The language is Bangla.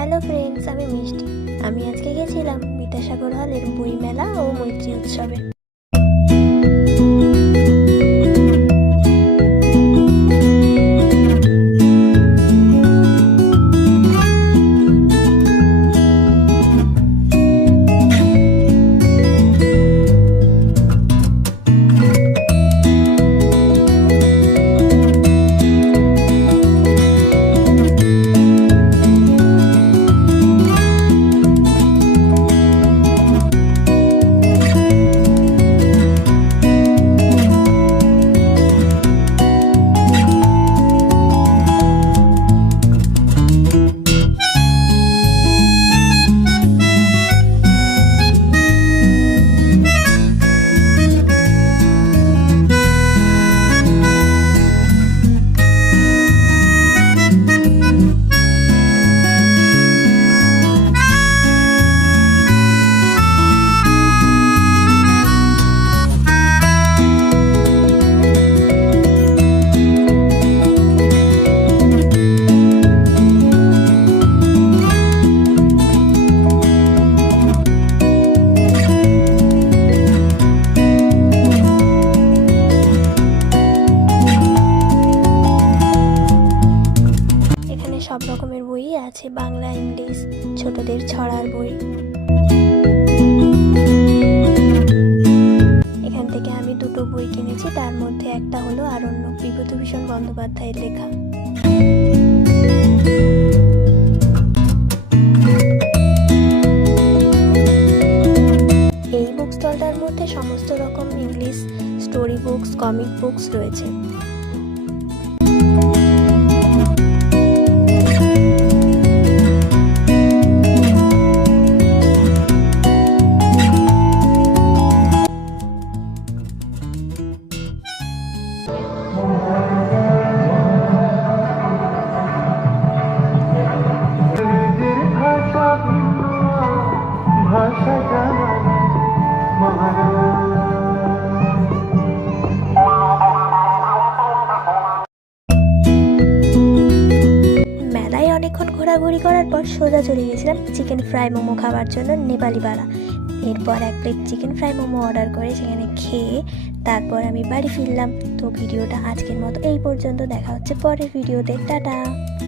হ্যালো ফ্রেন্ডস, আমি মিষ্টি। আমি আজকে গেছিলাম বিদ্যাসাগর হলের বই মেলা ও মৈত্রী উৎসবে। সব রকমের বই আছে, বাংলা, ইংলিশ, ছোটদের ছড়ার বই। এখান থেকে আমি দুটো বই কিনেছি, তার মধ্যে একটা হলো আরণ্যক, বিভূতিভূষণ বন্দ্যোপাধ্যায়ের লেখা। এই বুক স্টলটার মধ্যে সমস্ত রকম English story books, comic books রয়েছে। মেলায় অনেকক্ষণ ঘোরাঘুরি করার পর সোজা চলে গেছিলাম চিকেন ফ্রাই মোমো খাওয়ার জন্য নেপালি পাড়া। এরপর এক plate chicken fry momo order করে সেখানে খেয়ে তারপর আমি বাড়ি ফিরলাম। তো ভিডিওটা আজকের মতো এই পর্যন্ত, দেখা হচ্ছে পরের ভিডিওতে। টাটা।